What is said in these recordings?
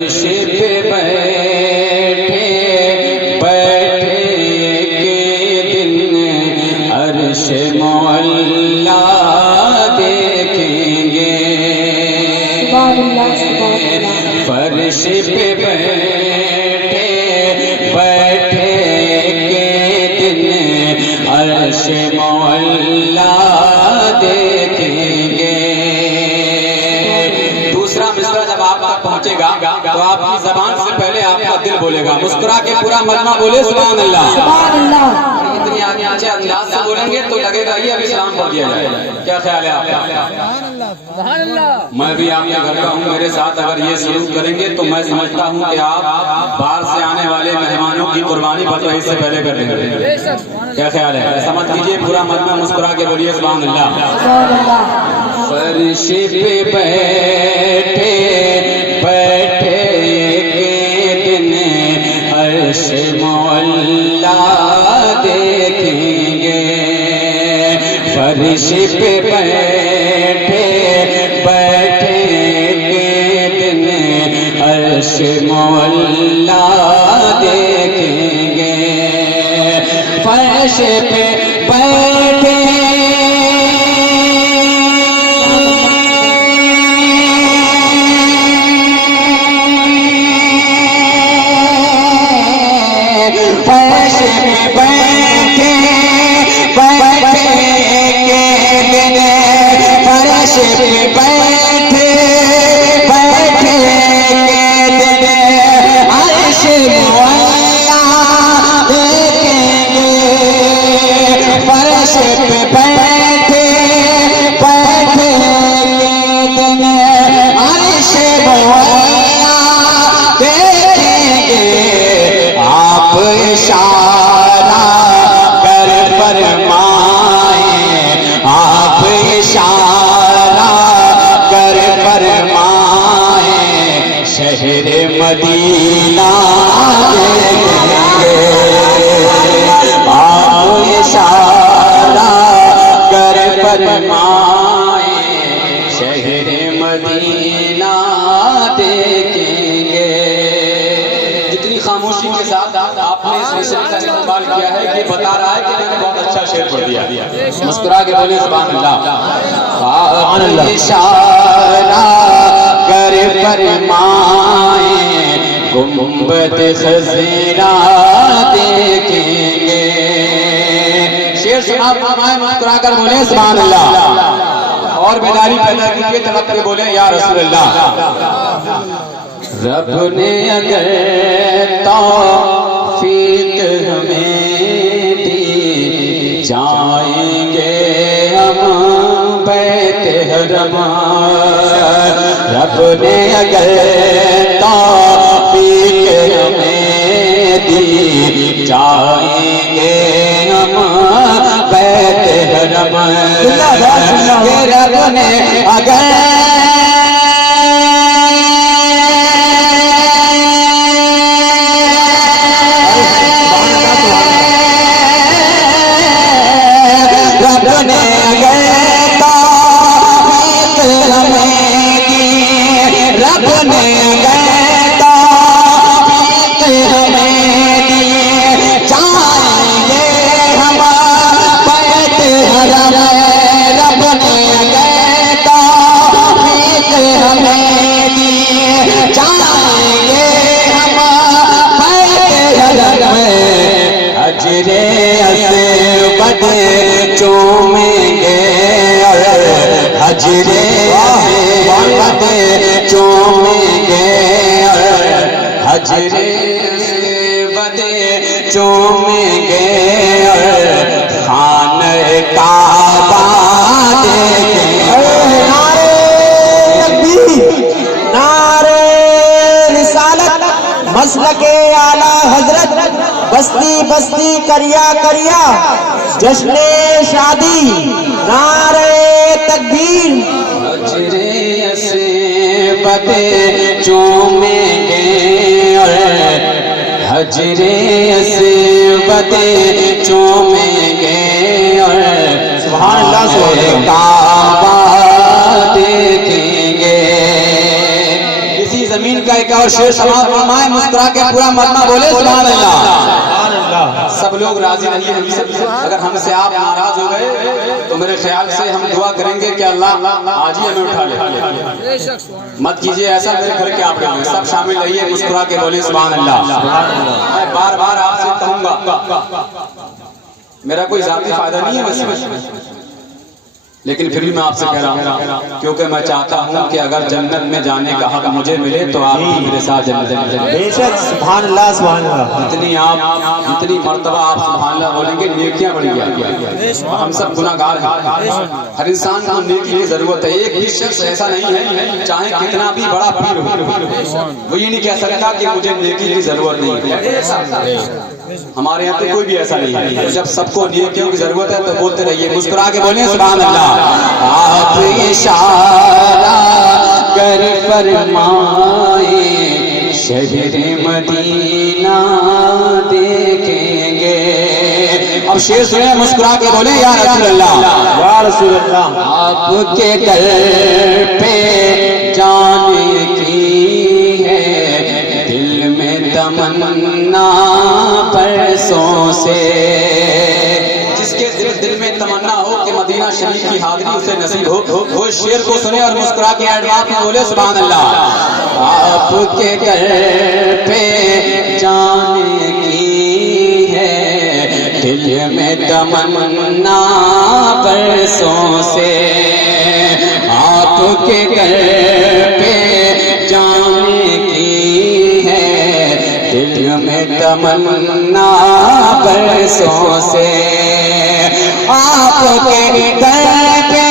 पे बैठे बैठे के दिन अर्श मौला देखेंगे। फर्श पे बैठे बैठे के दिन अर्श मौला देखेंगे। दूसरा मिसरा जब आप तक पहुंचेगा तो आपकी जबान से पहले आपका दिल बोलेगा। मुस्कुरा के पूरा मजमा बोले सुभान अल्लाह। इतनी आगे अच्छे अंदाज से बोलेंगे तो लगेगा ये अब इस्लाम पढ़ दिया जाए। क्या ख्याल है आपका? मैं भी आपके घर का हूँ, मेरे साथ अगर ये सलूक करेंगे तो मैं समझता हूँ कि आप बाहर से आने वाले मेहमानों की कुर्बानी बतौर से पहले कर देंगे। क्या ख्याल है? ऐसा मत कीजिए, पूरा मजमा मुस्कुरा के बोलिए सुभान अल्लाह। फर्श पे बैठे बैठे के दिन अर्श मौला देखेंगे। फर्श पे बैठे बैठे के दिन अर्श मौला देखेंगे। फर्श पे बैठे मदीना देखेंगे। आप इशारा कर फरमाए शहर मदीना देखेंगे। जितनी खामोशी के साथ आपने इस विषय का इस्तेमाल किया है ये बता रहा है कि मैंने बहुत अच्छा शेर पढ़ दिया। मुस्कुरा के बोले सुभान अल्लाह। इशारा कर फरमाए गुंबद खज़ीरा देखेंगे। शेर सुना फरमाए मुस्कुरा कर बोले सुभान अल्लाह। और बेदारी पैदा कीजिए, तड़प के बोले या रसूल अल्लाह। रब ने अगर तौफीक हमें दी जाएंगे हम बैत हरम। रब ने अगर तौफीक हमें दी जाएंगे हम बैत हरम। रब ने अगर चूमेंगे हजरे बदे चूमेंगे हजरे बदे चूमेंगे खाने काबा देखेंगे। नारे रिसालत मसलके आला हजरत बस्ती बस्ती करिया करिया जश्ने शादी नारे तकबीर। हजरे से बदे चूमेंगे हजरे से बदे चूमेंगे सुभान अल्लाह। काबा देखेंगे। इसी जमीन का कह और शेर समाज फरमाए, मुस्कुरा के पूरा मजमा बोले सुभान अल्लाह। सब लोग राजी रहिए हमसे। अगर हमसे आप नाराज हो गए तो मेरे ख्याल से हम दुआ करेंगे कि अल्लाह आज ही हमें उठा ले। मत कीजिए ऐसा, मेरे घर के आप लोग सब शामिल रहिए, मुस्कुरा के बोले सुभान अल्लाह। मैं बार बार आपसे कहूंगा, मेरा कोई जाती फायदा नहीं है वैसे, लेकिन फिर भी मैं आपसे कह रहा हूँ क्योंकि मैं चाहता हूँ कि अगर जन्नत में जाने का हक मुझे मिले तो आप भी मेरे साथ जन्नत में जाएं। बेशक सुभान अल्लाह सुभान अल्लाह। जितनी मर्तबा आप सुभान अल्लाह बोलेंगे नेकियां बढ़ेंगी। हम सब गुनाहगार हैं, हर इंसान को नेकी की जरूरत है। एक भी शख्स ऐसा नहीं है चाहे कितना भी बड़ा पीर हो, वो ये नहीं कह सकता कि मुझे नेकी की जरूरत नहीं है। हमारे यहाँ तो कोई भी ऐसा नहीं है। तो जब सबको नेकियों की जरूरत है तो बोलते रहिए, मुस्कुरा के बोलिए सुभान अल्लाह। आप इशारा कर फरमाए शहरे मदीना देखेंगे। अब शेर सुने, मुस्कुरा के बोले या रसूल अल्लाह, या रसूल अल्लाह। आपके दर पे जाने की है दिल में तमन्ना परसों से। जिसके दिल में तमन्ना हो कि मदीना शरीफ की हाजिरी उसे नसीब हो, वो शेर को सुने और मुस्कुरा के एडवांस में बोले सुभान अल्लाह। आपके दर पे जाने की है दिल में तमन्ना परसों से। आपके दर पे जाने की है दिल में तमन्ना बरसों से। आपके दर पे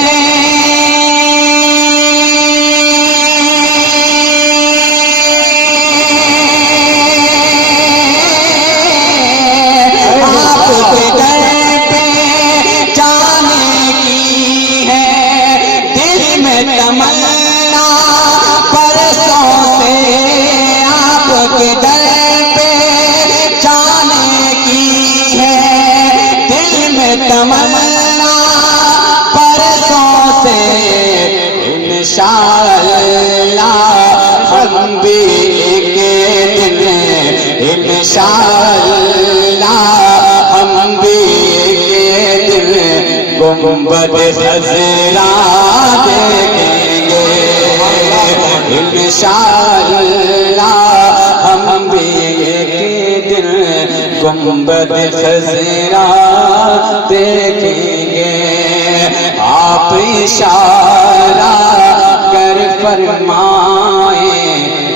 तमन्ना परसों से इंशाअल्लाह हम भी एक दिन, इंशाअल्लाह हम भी एक दिन गुंबद खज़रा देखेंगे। इंशाअल्लाह हम भी एक दिन गुंबद खज़रा देखेंगे। आप इशारा कर फरमाए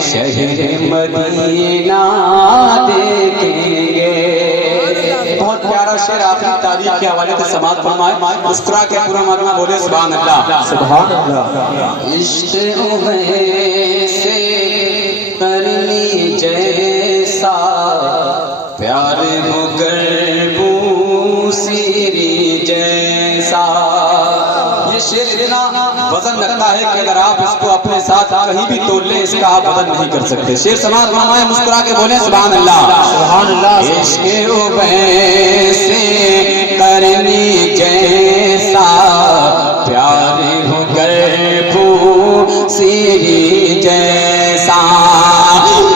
शहर मदीना देखेंगे। बहुत प्यारा शेर आखिरी तारीख के हवाले से समाप्त फरमाए, मुस्कुरा के पूरा मरना बोले सुभान अल्लाह सुभान अल्लाह। इश्क़ से करनी जैसा प्यार हो गरबू सीरी जैसा। ये शेर इतना वजन रखता है कि अगर आप इसको अपने साथ कहीं भी तोड़ लें इसका आप वजन नहीं कर सकते। शेर समाज फरमाए, मुस्कुरा के बोले सुभान अल्लाह सुभान अल्लाह। इश्क़ से करनी जैसा प्यार हो गरबू सीरी जैसा।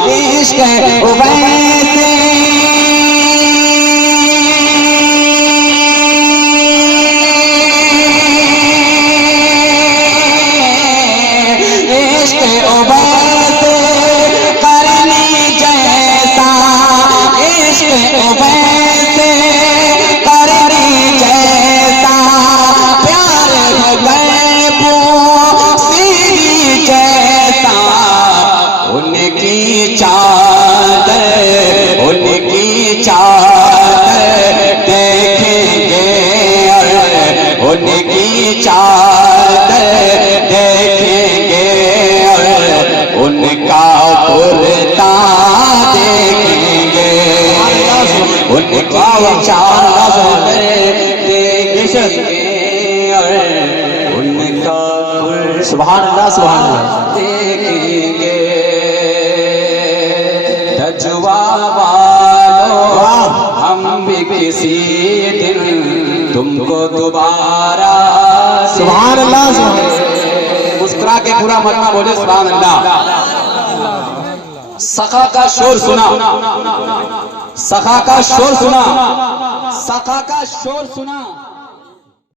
इश्क़ से उनकी चादर देखेंगे और उनका कुर्ता देखेंगे। उनका चादर देखेंगे और उनका सुभान अल्लाह सुभान अल्लाह देखेंगे। तजुआ वालों हम भी किसी दिन तुमको दोबारा सुभान अल्लाह सुभान अल्लाह। मुस्कुरा के पूरा मरना बोले सुभान अल्लाह। सखा का शोर सुना, सखा का शोर सुना, सखा का शोर सुना।